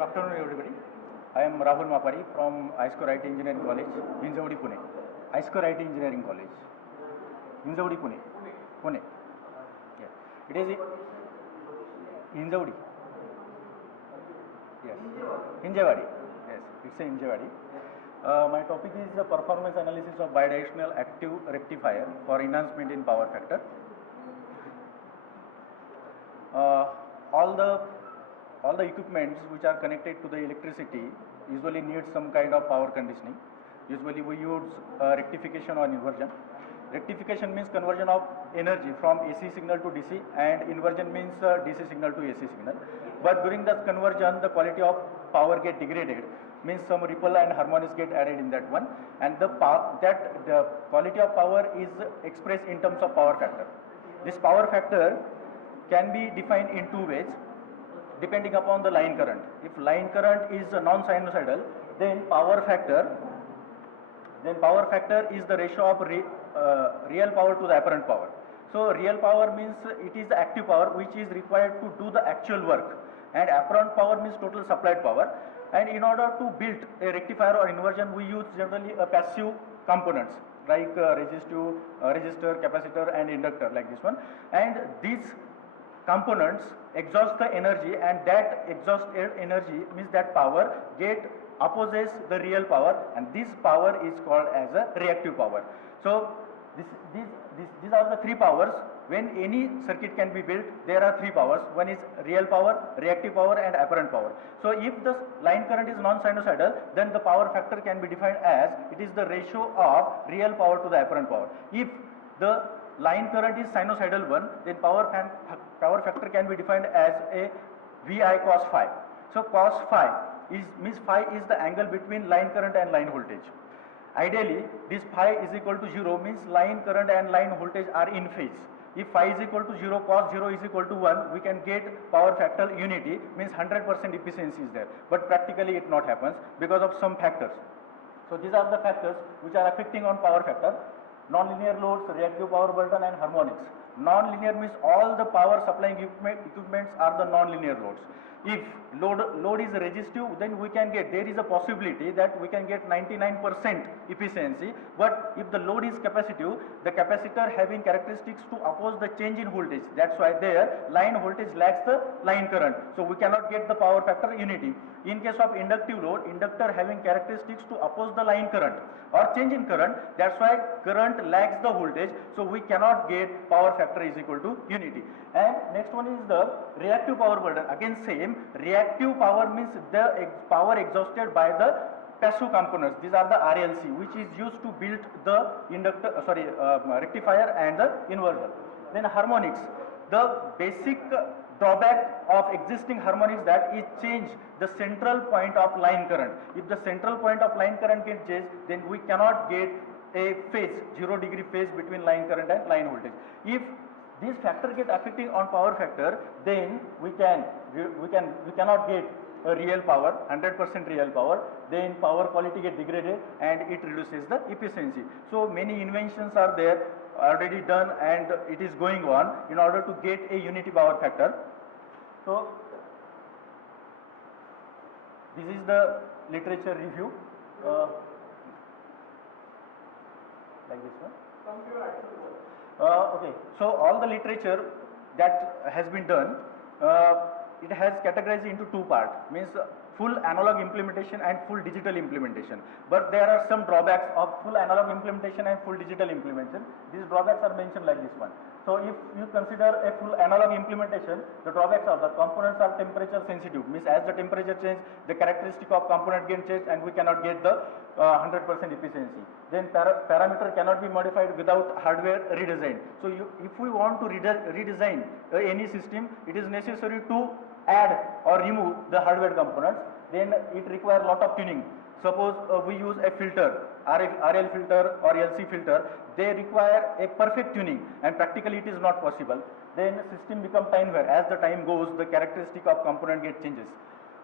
Good afternoon, everybody. I am Rahul Mapari from ISCOR IT Engineering College, Hinjawadi, Pune. ISCOR IT Engineering College, Hinjawadi, Pune. Pune. Yeah. It is Hinjawadi. Yes. Hinjawadi. Yes. It's a Hinjawadi. My topic is the performance analysis of bidirectional active rectifier for enhancement in power factor. All the equipments which are connected to the electricity usually need some kind of power conditioning. Usually we use rectification or inversion. Rectification means conversion of energy from AC signal to DC, and inversion means DC signal to AC signal. But during that conversion, the quality of power get degraded, means some ripple and harmonics get added in that one, and the quality of power is expressed in terms of power factor. This power factor can be defined in two ways depending upon the line current. If line current is non-sinusoidal, then power factor is the ratio of real power to the apparent power. So real power means it is the active power which is required to do the actual work, and apparent power means total supplied power. And in order to build a rectifier or inversion, we use generally a passive components like resistor, capacitor and inductor, like this one. And these components exhaust the energy, and that exhausted energy means that power opposes the real power, and this power is called as a reactive power. So these are the three powers. When any circuit can be built, there are three powers. One is real power, reactive power and apparent power. So if the line current is non-sinusoidal, then the power factor can be defined as it is the ratio of real power to the apparent power. If the line current is sinusoidal one, then power factor can be defined as a VI cos phi. So cos phi means phi is the angle between line current and line voltage. Ideally, this phi is equal to 0 means line current and line voltage are in phase. If phi is equal to 0, cos 0 is equal to 1, we can get power factor unity, means 100% efficiency is there. But practically it not happens because of some factors. So these are the factors which are affecting on power factor. Non-linear loads, reactive power burden and harmonics. Non-linear means all the power supplying equipments are the non-linear loads. If load is resistive, then there is a possibility that we can get 99% efficiency. But if the load is capacitive, the capacitor having characteristics to oppose the change in voltage. That's why there line voltage lags the line current. So we cannot get the power factor unity. In case of inductive load, inductor having characteristics to oppose the line current or change in current. That's why current lags the voltage. So we cannot get power factor is equal to unity. And next one is the reactive power burden. Again same, reactive power means the power exhausted by the passive components. These are the RLC, which is used to build the rectifier and the inverter. Then harmonics. The basic drawback of existing harmonics that is change the central point of line current. If the central point of line current can change, then we cannot get a phase, 0-degree phase between line current and line voltage. If these factors get affecting on power factor, then we cannot get a real power, 100% real power. Then power quality get degraded and it reduces the efficiency. So many inventions are there already done and it is going on in order to get a unity power factor. So this is the literature review, like this one. Okay, so all the literature that has been done, it has categorized into two parts, means full analog implementation and full digital implementation. But there are some drawbacks of full analog implementation and full digital implementation. These drawbacks are mentioned like this one. So if you consider a full analog implementation, the drawbacks are the components are temperature sensitive, means as the temperature changes, the characteristic of component get changed and we cannot get the 100% efficiency. Then parameter cannot be modified without hardware redesign. So if we want to redesign any system, it is necessary to add or remove the hardware components. Then it requires a lot of tuning. Suppose we use a filter, RL filter or LC filter, they require a perfect tuning and practically it is not possible. Then system becomes time wear. As the time goes, the characteristic of component get changes.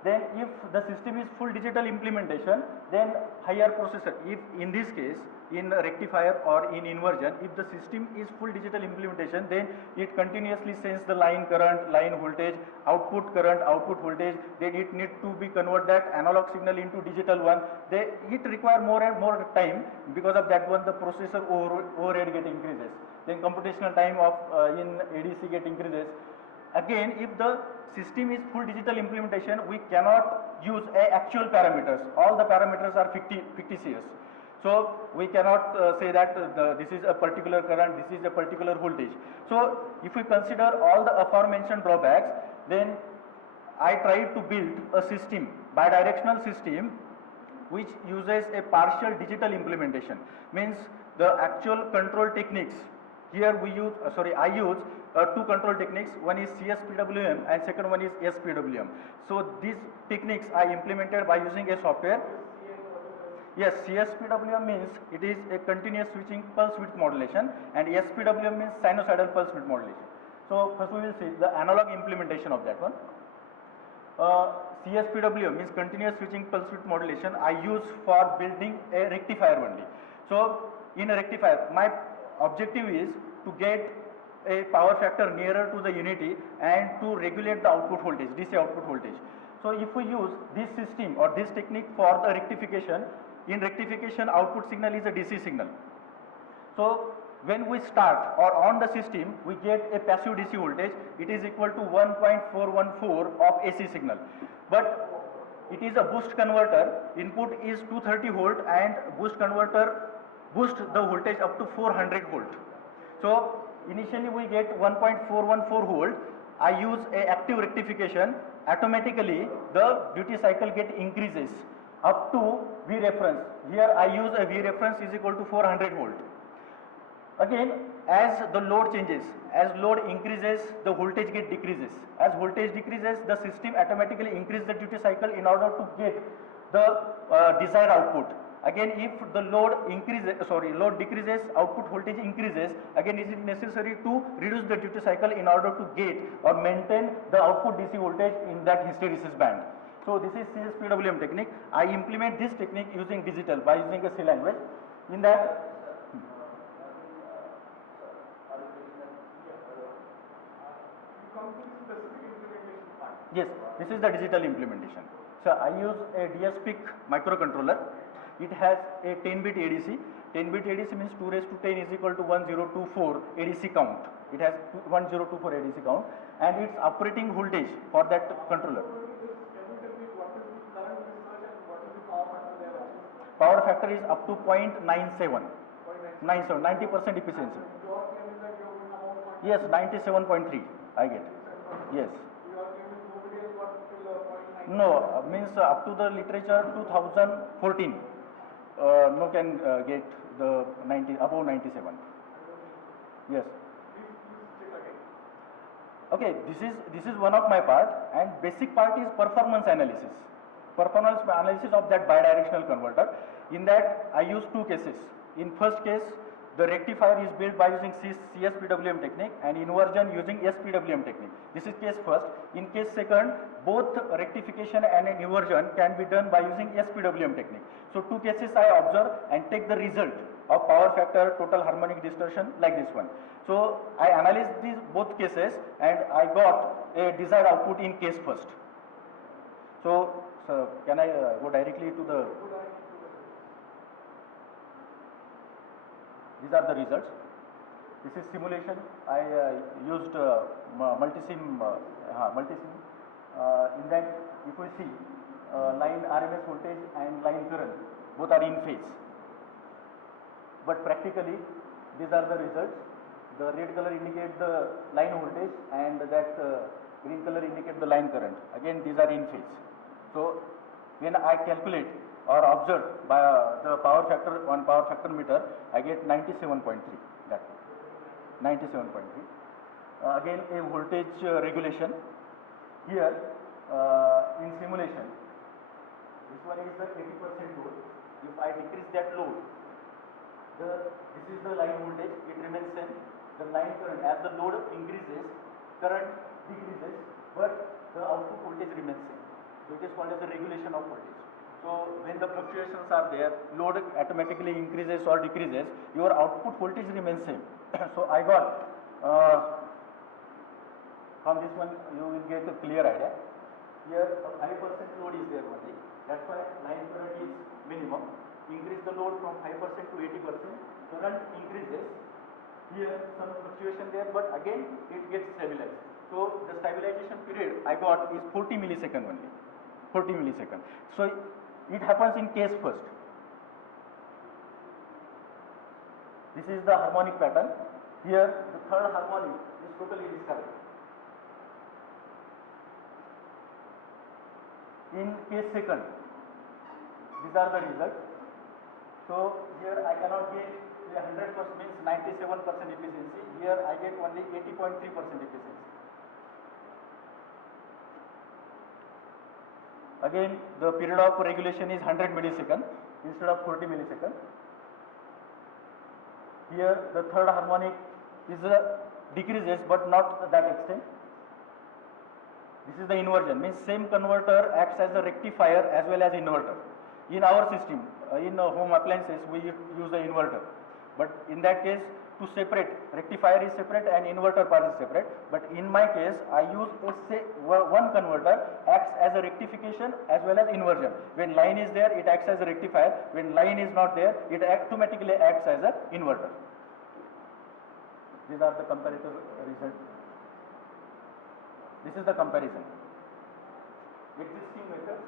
Then if the system is full digital implementation, then higher processor. If in this case in rectifier or in inversion, if the system is full digital implementation, then it continuously sends the line current, line voltage, output current, output voltage, then it need to be convert that analog signal into digital one. It require more and more time. Because of that one, the processor overhead get increases. Then computational time of in ADC get increases. Again, if the system is full digital implementation, we cannot use actual parameters. All the parameters are fictitious. So we cannot say that this is a particular current, this is a particular voltage. So if we consider all the aforementioned drawbacks, then I tried to build a system, bidirectional system, which uses a partial digital implementation. Means the actual control techniques. Here we use, I use two control techniques. One is CSPWM and second one is SPWM. So these techniques I implemented by using a software. Yes, CSPWM means it is a continuous switching pulse width modulation, and SPWM means sinusoidal pulse width modulation. So first we will see the analog implementation of that one. CSPWM means continuous switching pulse width modulation I use for building a rectifier only. So in a rectifier, my objective is to get a power factor nearer to the unity and to regulate the output voltage, DC output voltage. So if we use this system or this technique for the rectification, in rectification output signal is a DC signal. So when we start or on the system, we get a passive DC voltage. It is equal to 1.414 of AC signal. But it is a boost converter. Input is 230 volt and boost converter boost the voltage up to 400 volt. So initially we get 1.414 volt. I use a active rectification. Automatically the duty cycle get increases up to V reference. Here I use a V reference is equal to 400 volt. Again, as the load changes, as load increases, the voltage get decreases. As voltage decreases, the system automatically increases the duty cycle in order to get the desired output. Again, if the load decreases, output voltage increases. Again, is it necessary to reduce the duty cycle in order to get or maintain the output DC voltage in that hysteresis band. So this is CSPWM technique. I implement this technique using digital by using a C language. In that, yes, this is the digital implementation. So I use a DSPIC microcontroller. It has a 10-bit ADC. 10-bit ADC means 2 raised to 10 is equal to 1024 ADC count. It has 1024 ADC count, and its operating voltage for that controller. Power factor is up to 0.97, 90% efficiency. Yes, 97.3 I get. Yes. No, means up to the literature 2014, no can get the above 97. Yes. Okay, this is one of my part, and basic part is performance analysis. Performance analysis of that bidirectional converter. In that I use two cases. In first case, the rectifier is built by using CSPWM technique and inversion using SPWM technique. This is case first. In case second, both rectification and an inversion can be done by using SPWM technique. So two cases I observe and take the result of power factor, total harmonic distortion like this one. So I analyzed these both cases and I got a desired output in case first. So can I go directly to the... These are the results. This is simulation. I used multisim. In that, if we see line RMS voltage and line current, both are in phase. But practically, these are the results. The red color indicates the line voltage, and that green color indicates the line current. Again, these are in phase. So when I calculate or observe by the power factor on power factor meter, I get 97.3. That 97.3. Again, a voltage regulation. Here in simulation, this one is the 80% load. If I decrease that load, this is the line voltage. It remains same. The line current, as the load increases, current decreases, but the output voltage remains same. So it is called as a regulation of voltage. So So when the fluctuations are there, load automatically increases or decreases, your output voltage remains same. So I got from this one you will get a clear idea. Here 5% load is there only. That's why line current is minimum. Increase the load from 5% to 80%. Current increases. Here some fluctuation there, but again it gets stabilized. So the stabilization period I got is 40 millisecond only. 40 millisecond. So it happens in case first. This is the harmonic pattern. Here the third harmonic is totally discarded. In case second, these are the results. So here I cannot get 100% means 97% efficiency. Here I get only 80.3% efficiency. Again, the period of regulation is 100 millisecond instead of 40 millisecond. Here the third harmonic is decreases but not to that extent. This is the inversion, means same converter acts as a rectifier as well as inverter. In our system, in home appliances, we use the inverter. But in that case, to separate, rectifier is separate and inverter part is separate. But in my case, I use one converter acts as a rectification as well as inversion. When line is there, it acts as a rectifier. When line is not there, it automatically acts as an inverter. These are the comparative results. This is the comparison. Existing methods,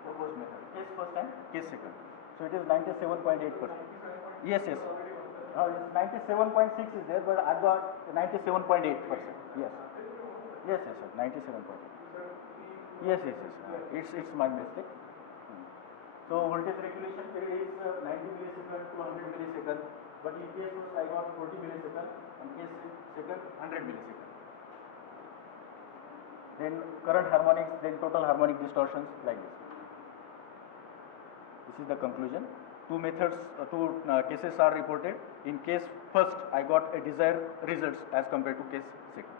proposed method. Case first and case second. So it is 97.8%. Yes, yes. 97.6 is there, but I got 97.8%. Yes. Yes, yes, sir. 97.8. Yes, yes, yes. It's my mistake. So voltage regulation period is 90 millisecond to 100 millisecond. But in case first I got 40 millisecond and case second 100 millisecond. Then current harmonics, then total harmonic distortions like this. This is the conclusion. Two methods, two cases are reported. In case first, I got a desired results as compared to case second.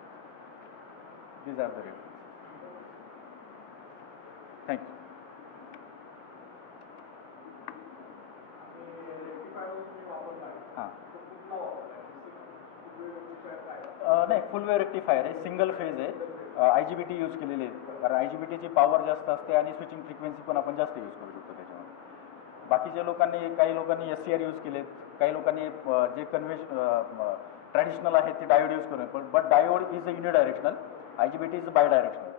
These are the references. Thank you. नाही, full wave rectifier आहे, single phase आहे, IGBT use केलेली आहे. कारण IGBTची power जास्त असते आणि switching frequency पण आपण जास्त यूज करू शकतो त्याच्यामध्ये. बाकीच्या लोकांनी, काही लोकांनी SCR यूज केलेत, काही लोकांनी जे ट्रॅडिशनल आहेत ते डायोड यूज करू. But diode is a unidirectional, IGBT is by directional.